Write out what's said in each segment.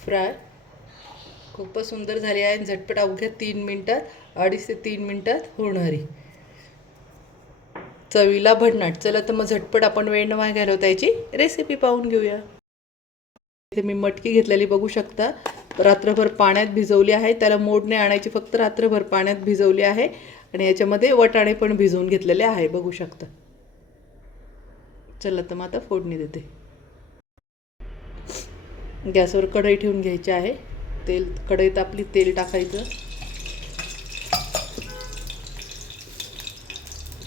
Fry खूपच सुंदर झाली आहे. झटपट अवघ्या 3 मिनटात, 2.5 ते 3 मिनटात होणारी, चवीला भन्नाट. चला तर मग झटपट आपण वेळ न वाया घालवता याची रेसिपी पाहून घेऊया. इथे मी मटकी घेतलेली बघू शकता, रात्रभर पाण्यात भिजवली आहे. त्याला मोड नाही आणायची, फक्त रात्रभर पाण्यात भिजवली आहे. आणि याच्यामध्ये वटाणे पण भिजवून घेतलेले आहे बघू शकता. चला तर मग आता फोडणी देते. गॅसवर कढई ठेवून घ्यायची आहे. कढईत आपली तेल टाकायचं.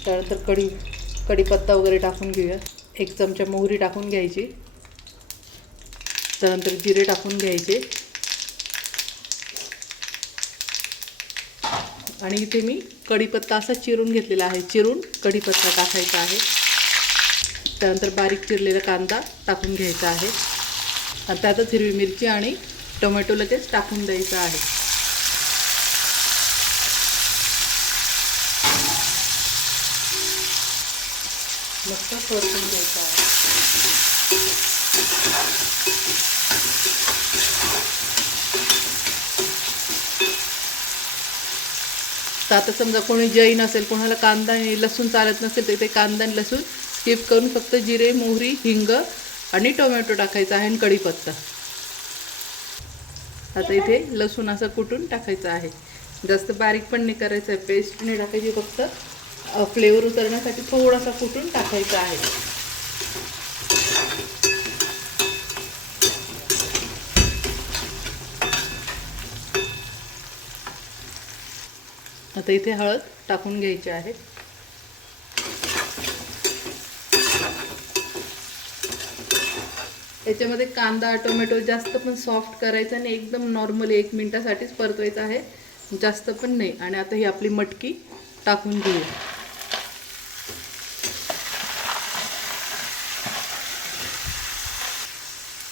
त्यानंतर कढीपत्ता वगैरे टाकून घेऊया. 1 चमचा मोहरी टाकून घ्यायची. त्यानंतर जिरे टाकून घ्यायचे. आणि इथे मी कढीपत्ता असा चिरून घेतलेला आहे. चिरून कढीपत्ता टाकायचा आहे. त्यानंतर बारीक चिरलेला कांदा टाकून घ्यायचा आहे. आणि त्यातच हिरवी मिरची आणि टोमॅटो लगेच टाकून द्यायचा आहे. मस्त परतून घ्यायचा आहे. तर आता समजा कोणी जैन असेल, कोणाला कांदा आणि लसूण चालत नसेल, तर ते कांदा आणि लसूण स्किप करून फक्त जिरे, मोहरी, हिंग आणि टोमॅटो टाकायचा आहे आणि कढीपत्ता. आता इथे लसूण असं कुटून टाकायचं आहे. जास्त बारीक पण नाही करायचं आहे, पेस्ट नाही टाकायची, फक्त फ्लेवर उतरण्यासाठी थोडासा कुटून टाकायचा आहे. आता इथे हळद टाकून घ्यायची आहे. याच्यामध्ये कांदा टोमॅटो जास्त पण सॉफ्ट करायचा नाही, एकदम नॉर्मली 1 मिनिटासाठीच परतवायचं आहे, जास्त पण नाही. आणि आता ही आपली मटकी टाकून घेऊया.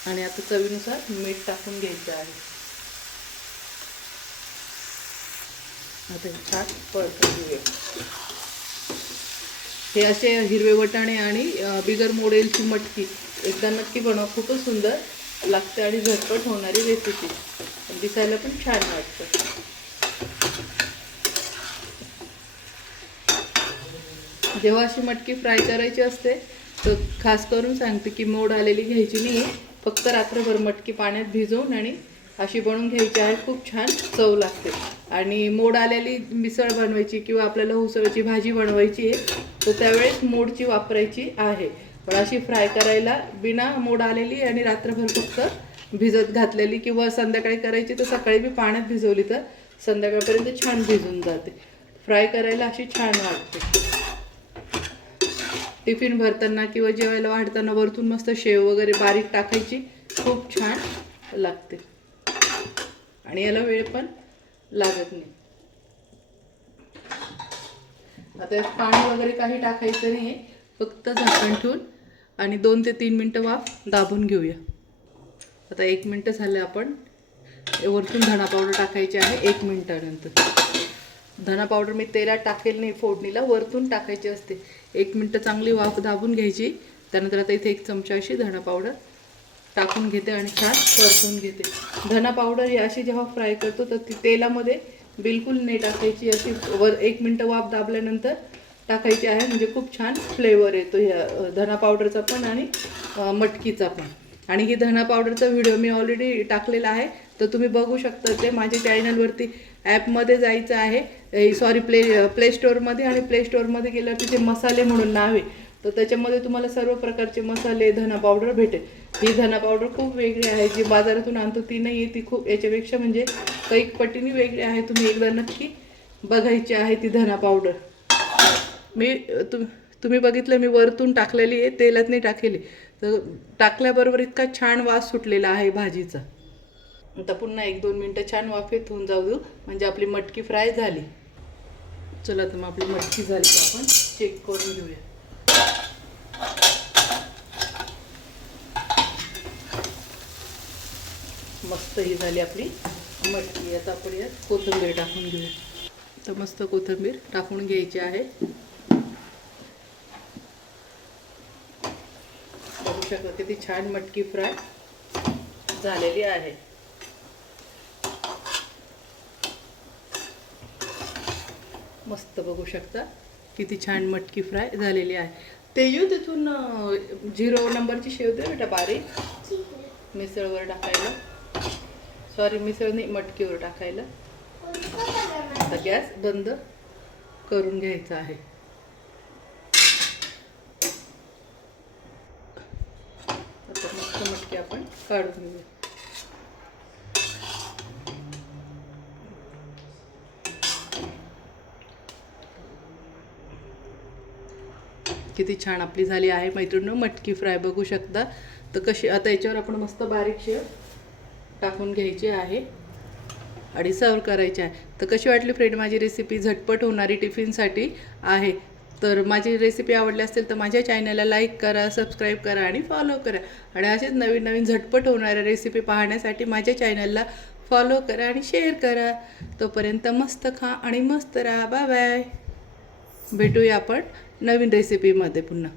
आणि आता चवीनुसार मीठ टाकून घ्यायचं आहे. आता छान परतून घेऊया. हे असे हिरवे वटाणे आणि बिगर मोडेलची मटकी एकदा नक्की बनवा. खूपच सुंदर लागते आणि झटपट होणारी रेसिपी, दिसायला पण छान वाटतं. जेव्हा अशी मटकी फ्राय करायची असते तर खास करून सांगते की मोड आलेली घ्यायची नाही, फक्त रात्रभर मटकी पाण्यात भिजवून आणि अशी बनवून घ्यायची आहे. खूप छान चव लागते. आणि मोड आलेली मिसळ बनवायची किंवा आपल्याला उसळची भाजी बनवायची आहे तर त्यावेळेस मोडची वापरायची आहे. पण अशी फ्राय करायला बिना मोड आलेली आणि रात्रभर फक्त भिजत घातलेली किंवा संध्याकाळी करायची तर सकाळी बी पाण्यात भिजवली तर संध्याकाळपर्यंत छान भिजून जाते. फ्राय करायला अशी छान वाटते. टिफिन भरताना किंवा जेवायला वाढताना वरतून मस्त शेव वगैरे बारीक टाकायची, खूप छान लागते आणि याला वेळ पण लागत नाही. आता यात पाणी वगैरे काही टाकायचं नाही, फक्त झाकण ठेवून आणि 2 ते 3 मिनटं वाफ दाबून घेऊया. आता 1 मिनटं झालं. आपण वरतून धणा पावडर टाकायची आहे 1 मिनटानंतर. धना पावडर मी तेलात टाकेल नाही, फोडणीला वरतून टाकायची असते. 1 मिनटं चांगली वाफ दाबून घ्यायची. त्यानंतर आता इथे 1 चमचा अशी धना पावडर टाकून घेते आणि छान परतून घेते. धना पावडर ही अशी जेव्हा फ्राय करतो तर ती तेलामध्ये बिलकुल नाही टाकायची, अशी 1 मिनटं वाफ दाबल्यानंतर टाकायची आहे. म्हणजे खूप छान फ्लेवर येतो ह्या धना पावडरचा पण आणि मटकीचा पण. आणि ही धना पावडरचा व्हिडिओ मी ऑलरेडी टाकलेला आहे, तर तुम्ही बघू शकता. ते माझ्या चॅनलवरती ॲपमध्ये जायचं आहे, सॉरी प्ले स्टोअरमध्ये, आणि प्ले स्टोअरमध्ये गेल्यावर तिथे मसाले म्हणून नाव आहे, तर त्याच्यामध्ये तुम्हाला सर्व प्रकारचे मसाले धना पावडर भेटेल. ही धना पावडर खूप वेगळी आहे, जी बाजारातून आणतो ती नाही आहे, ती खूप याच्यापेक्षा म्हणजे कैक पटीने वेगळी आहे. तुम्ही एकदा नक्की बघायची आहे ती धना पावडर. मी तुम्ही बघितलं मी वरतून टाकलेली आहे, तेलात नाही टाकलेली, तर टाकल्याबरोबर इतका छान वास सुटलेला आहे भाजीचा. आता पुन्हा 1-2 मिनटं छान वाफेत होऊन जाऊ देऊ, म्हणजे आपली मटकी फ्राय झाली. चला तर मग आपली मटकी झाली तर आपण चेक करून घेऊया. मस्त ही झाली आपली मटकी. आता आपण यात कोथिंबीर टाकून घेऊया. तर मस्त कोथिंबीर टाकून घ्यायची आहे. बघू शकता किती छान मटकी फ्राय झालेली आहे. मस्त बघू शकता किती छान मटकी फ्राय झालेली आहे. तेजू तिथून 0 नंबरची शेव दे बेटा बारीक मिसळवर टाकायला. सॉरी मिसळ नाही मटकीवर टाकायला. आता गॅस बंद करून घ्यायचा आहे. आता मस्त मटकी आपण काढून घेऊया. किती छान आपली झाली आहे मैत्रिणींनो मटकी फ्राय बघू शकता. तर कशी आता याच्यावर आपण मस्त बारीक शेव टाकून घ्यायची आहे आणि सर्व करायची आहे. तर कशी वाटली फ्रेंड माझी रेसिपी? झटपट होणारी टिफिनसाठी आहे. तर माझी रेसिपी आवडली असेल तर माझ्या चॅनलला लाईक करा, सबस्क्राईब करा आणि फॉलो करा. आणि असेच नवीन नवीन झटपट होणाऱ्या रेसिपी पाहण्यासाठी माझ्या चॅनलला फॉलो करा आणि शेअर करा. तोपर्यंत मस्त खा आणि मस्त राहा. Bye bye. भेटूया आपण नवीन रेसिपीमध्ये पुन्हा.